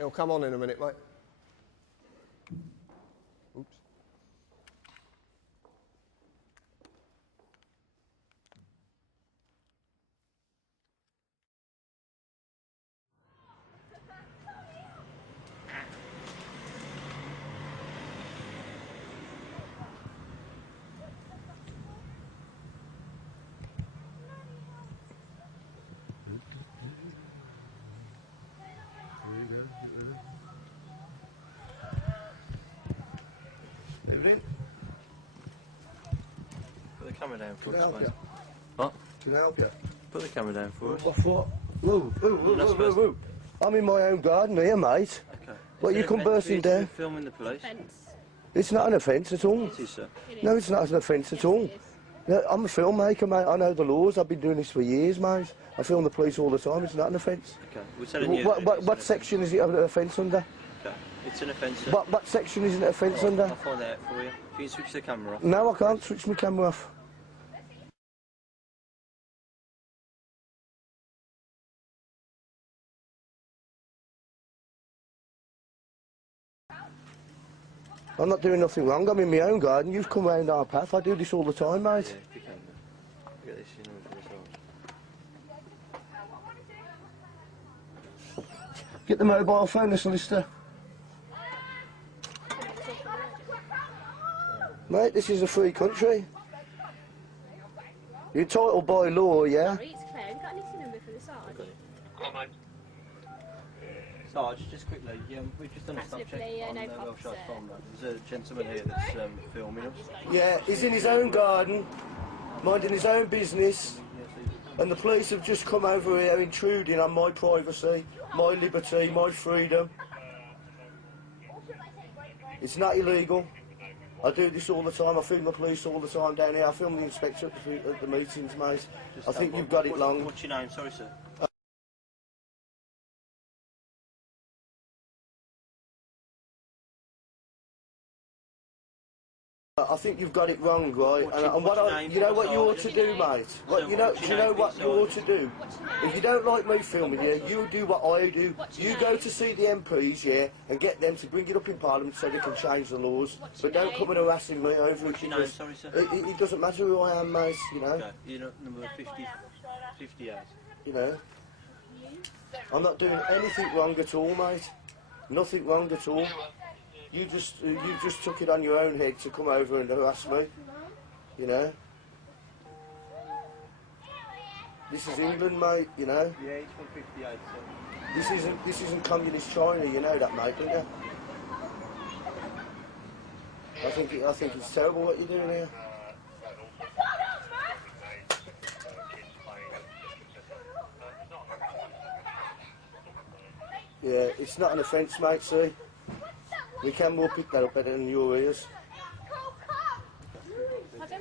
It'll come on in a minute, mate. Oops. Put the camera down for Can I us, help mate. you? What? Can I help you? Put the camera down for us. What for? Whoa. I'm in my own garden here, mate. Okay. What, you come bursting down? Filming the police? It's not an offence at all. It is, sir. No, it's not an offence at all. No, I'm a filmmaker, mate. I know the laws. I've been doing this for years, mate. I film the police all the time. It's not an offence. Okay. We're telling you. What section is it an offence under? Okay. It's an offence, sir. What section is it an offence under? I'll find out for you. If you can switch the camera off. No, I can't switch my camera off. I'm not doing nothing wrong. I'm in my own garden. You've come round our path. I do this all the time, mate. Yeah, if you can. Get this in for this off. Get the mobile phone, the solicitor. Mate, this is a free country. You're entitled by law, yeah? Sorry, it's Claire. Have you got anything number for the sergeant? Sarge, just quickly, we've just done a stop check Absolutely, on no Welsh problem, Farm Road. There's a gentleman here that's filming us. Yeah, he's in his own garden, minding his own business, and the police have just come over here intruding on my privacy, my liberty, my freedom. It's not illegal. I do this all the time. I film the police all the time down here. I film the inspector at the meetings, mate. I think you've got it long. What's your name? Sorry, sir. I think you've got it wrong, right? And what you know what you ought to do, mate? What you know what you ought to do? If you don't like me filming you, you do what I do. You go to see the MPs, yeah, and get them to bring it up in Parliament so they can change the laws. But don't come and harassing me over it. What's your name? Sorry, sir. It doesn't matter who I am, mate. You know. Okay. You're number 58. You know. I'm not doing anything wrong at all, mate. Nothing wrong at all. You just took it on your own head to come over and harass me, you know. This is England, mate, you know. Yeah, it's from 58, sir. This isn't communist China, you know that, mate, don't you? I think it's terrible what you're doing here. Yeah, it's not an offence, mate. See. We can more pick that up better than your ears. Pardon?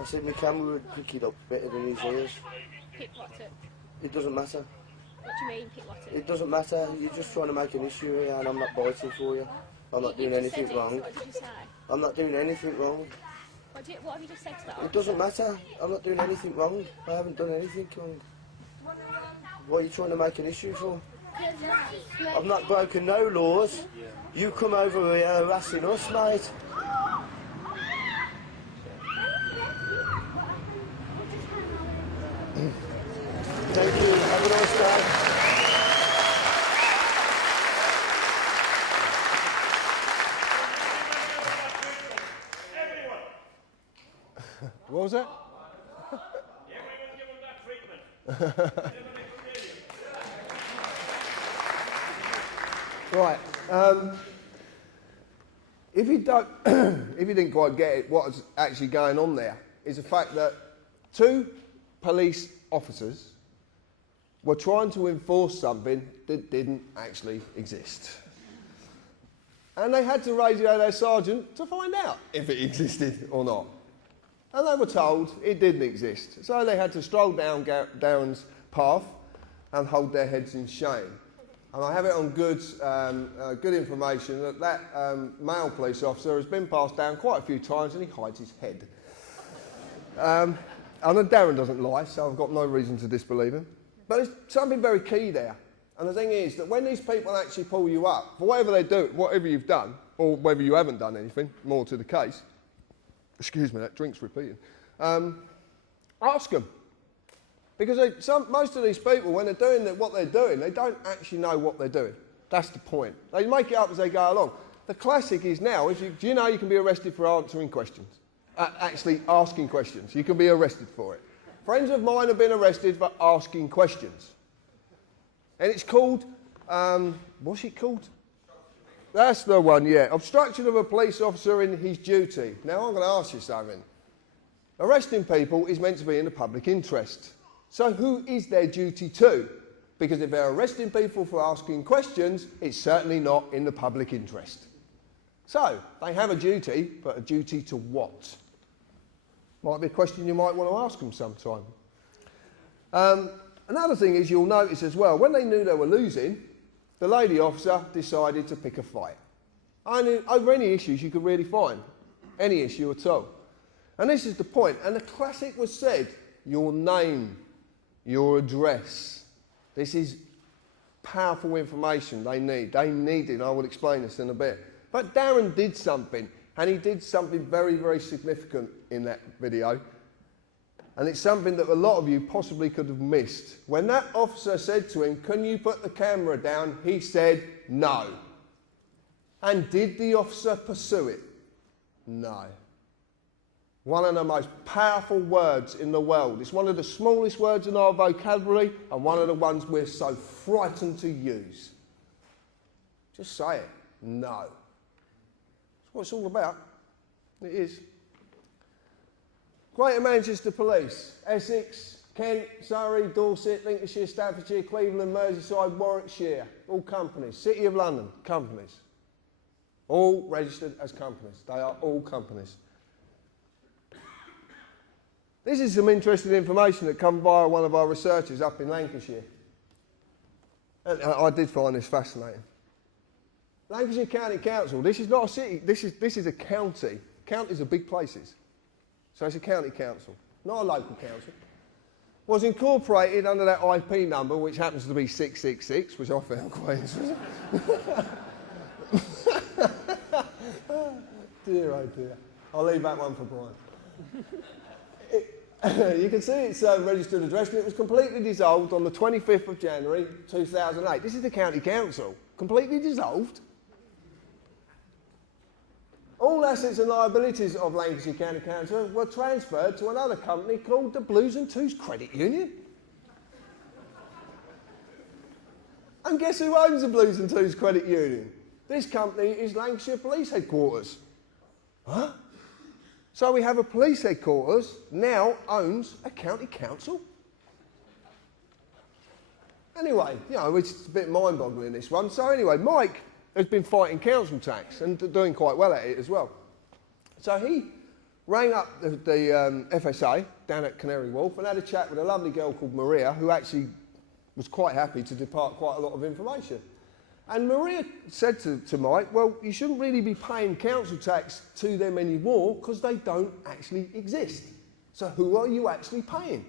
I said my camera would pick it up better than his ears. Pick what up? It doesn't matter. What do you mean, pick what up? It doesn't matter. You're just trying to make an issue here and I'm not biting for you. I'm not doing anything wrong. What did you say? I'm not doing anything wrong. What have you just said to that? It doesn't matter. I'm not doing anything wrong. I haven't done anything wrong. What are you trying to make an issue for? I've not broken no laws. You come over here harassing us, mate. Thank you. Have a nice day. What was that? Right. If you don't, if you didn't quite get it, what's actually going on there is the fact that two police officers were trying to enforce something that didn't actually exist. And they had to radio their sergeant to find out if it existed or not. And they were told it didn't exist. So they had to stroll down Darren's path and hold their heads in shame. And I have it on good information that male police officer has been passed down quite a few times and he hides his head. I know Darren doesn't lie, so I've got no reason to disbelieve him. But there's something very key there. And the thing is that when these people actually pull you up, for whatever they do, whatever you've done, or whether you haven't done anything, more to the case, excuse me, that drink's repeating, ask them. Because most of these people, when they're doing what they're doing, they don't actually know what they're doing. That's the point. They make it up as they go along. The classic is now, do you know you can be arrested for answering questions? Actually asking questions. You can be arrested for it. Friends of mine have been arrested for asking questions. And it's called, what's it called? That's the one, yeah. Obstruction of a police officer in his duty. Now I'm going to ask you something. Arresting people is meant to be in the public interest. So who is their duty to? Because if they're arresting people for asking questions, it's certainly not in the public interest. So, they have a duty, but a duty to what? Might be a question you might want to ask them sometime. Another thing is you'll notice as well, when they knew they were losing, the lady officer decided to pick a fight. Over any issues you could really find. Any issue at all. And this is the point. And the classic was said, your name, your address. This is powerful information they need. They need it. I will explain this in a bit. But Darren did something, and he did something very, very significant in that video. And it's something that a lot of you possibly could have missed. When that officer said to him, "Can you put the camera down?" he said, "No." And did the officer pursue it? No. One of the most powerful words in the world. It's one of the smallest words in our vocabulary and one of the ones we're so frightened to use. Just say it. No. That's what it's all about. It is. Greater Manchester Police, Essex, Kent, Surrey, Dorset, Lincolnshire, Staffordshire, Cleveland, Merseyside, Warwickshire. All companies. City of London, companies. All registered as companies. They are all companies. This is some interesting information that come via one of our researchers up in Lancashire. And I did find this fascinating. Lancashire County Council, this is not a city, this is a county. Counties are big places. So it's a county council, not a local council. Was incorporated under that IP number, which happens to be 666, which I found quite interesting. Dear, oh dear. I'll leave that one for Brian. You can see it's registered address, and it was completely dissolved on the 25th of January 2008. This is the county council, completely dissolved. All assets and liabilities of Lancashire County Council were transferred to another company called the Blues and Twos Credit Union. And guess who owns the Blues and Twos Credit Union? This company is Lancashire Police Headquarters. Huh? So we have a police headquarters now owns a county council? Anyway, you know, it's a bit mind-boggling, this one. So anyway, Mike has been fighting council tax and doing quite well at it as well. So he rang up the FSA down at Canary Wharf and had a chat with a lovely girl called Maria, who actually was quite happy to depart quite a lot of information. And Maria said to Mike, well, you shouldn't really be paying council tax to them anymore because they don't actually exist. So who are you actually paying?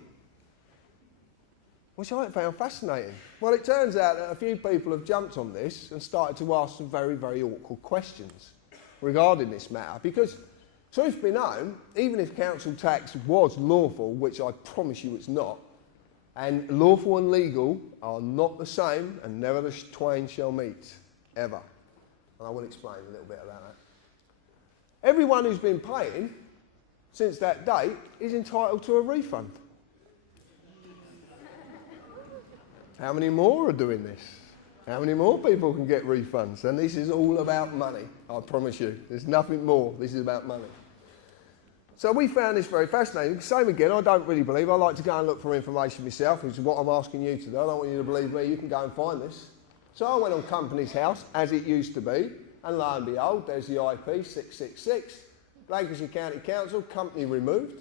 Which I found fascinating. Well, it turns out that a few people have jumped on this and started to ask some very, very awkward questions regarding this matter. Because, truth be known, even if council tax was lawful, which I promise you it's not, and lawful and legal are not the same, and never the twain shall meet, ever. And I will explain a little bit about that. Everyone who's been paying since that date is entitled to a refund. How many more are doing this? How many more people can get refunds? And this is all about money, I promise you. There's nothing more. This is about money. So we found this very fascinating. Same again, I don't really believe. I like to go and look for information myself, which is what I'm asking you to do. I don't want you to believe me. You can go and find this. So I went on Companies House, as it used to be, and lo and behold, there's the IP 666. Lancashire County Council, company removed.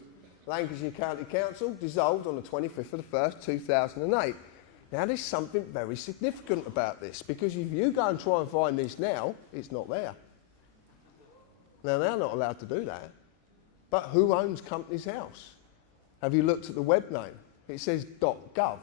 Lancashire County Council dissolved on the 25th of the 1st, 2008. Now there's something very significant about this, because if you go and try and find this now, it's not there. Now they're not allowed to do that. But who owns Companies House? Have you looked at the web name? It says .gov.